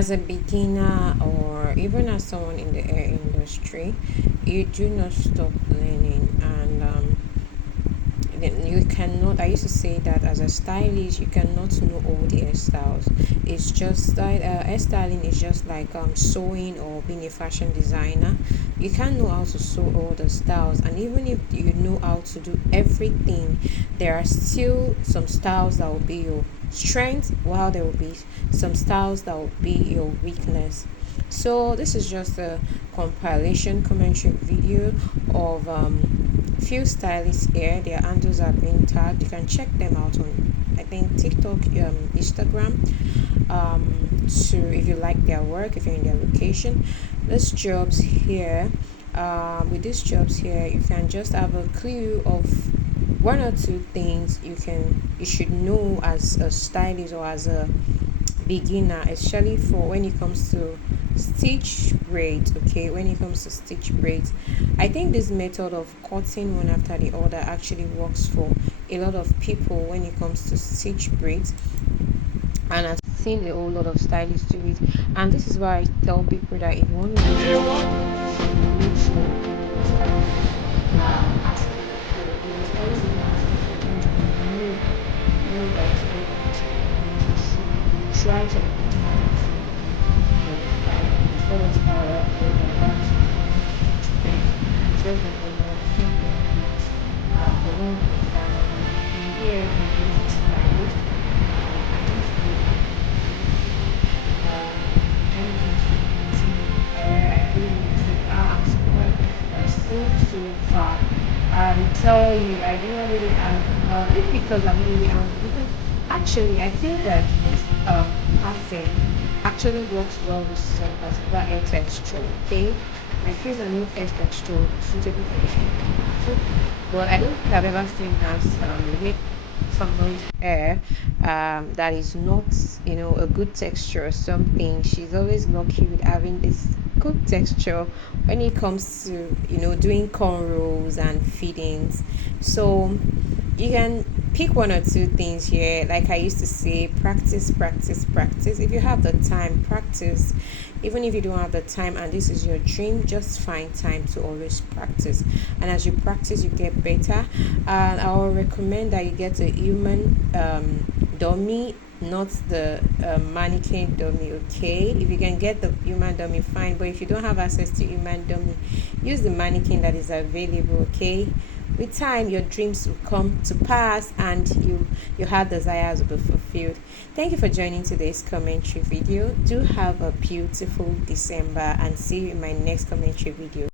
As a beginner or even as someone in the hair industry, you do not stop learning. And then you cannot, I used to say that as a stylist you cannot know all the hairstyles. It's just like hairstyling is just like sewing or being a fashion designer. You can't know how to sew all the styles, and even if you know how to do everything, there are still some styles that will be your strength, while there will be some styles that will be your weakness. So this is just a compilation commentary video of few stylists here. Their handles are being tagged. You can check them out on, I think, TikTok, Instagram. So if you like their work, if you're in their location, these jobs here, with these jobs here, you can just have a clue of one or two things you should know as a stylist or as a beginner, especially for when it comes to stitch braids. Okay, when it comes to stitch braids, I think this method of cutting one after the other actually works for a lot of people when it comes to stitch braids, and I've seen a whole lot of stylists do it. And this is why I tell people that if you want to make sure try to I tell you, I don't really have it's because I'm really because actually I think that this pattern actually works well with some particular hair texture. Okay, my face and new hair texture suitable for this pattern, but I don't think I've ever seen that with someone's hair that is not, a good texture or something. She's always lucky with having this good texture when it comes to doing cornrows and fittings. So you can pick one or two things here. Like I used to say, practice, practice, practice. If you have the time, practice. Even if you don't have the time and this is your dream, just find time to always practice. And as you practice, you get better. And I will recommend that you get a human dummy, not the mannequin dummy. Okay, if you can get the human dummy, fine, but if you don't have access to human dummy, use the mannequin that is available. Okay, with time your dreams will come to pass and your heart desires will be fulfilled. Thank you for joining today's commentary video. Do have a beautiful December and see you in my next commentary video.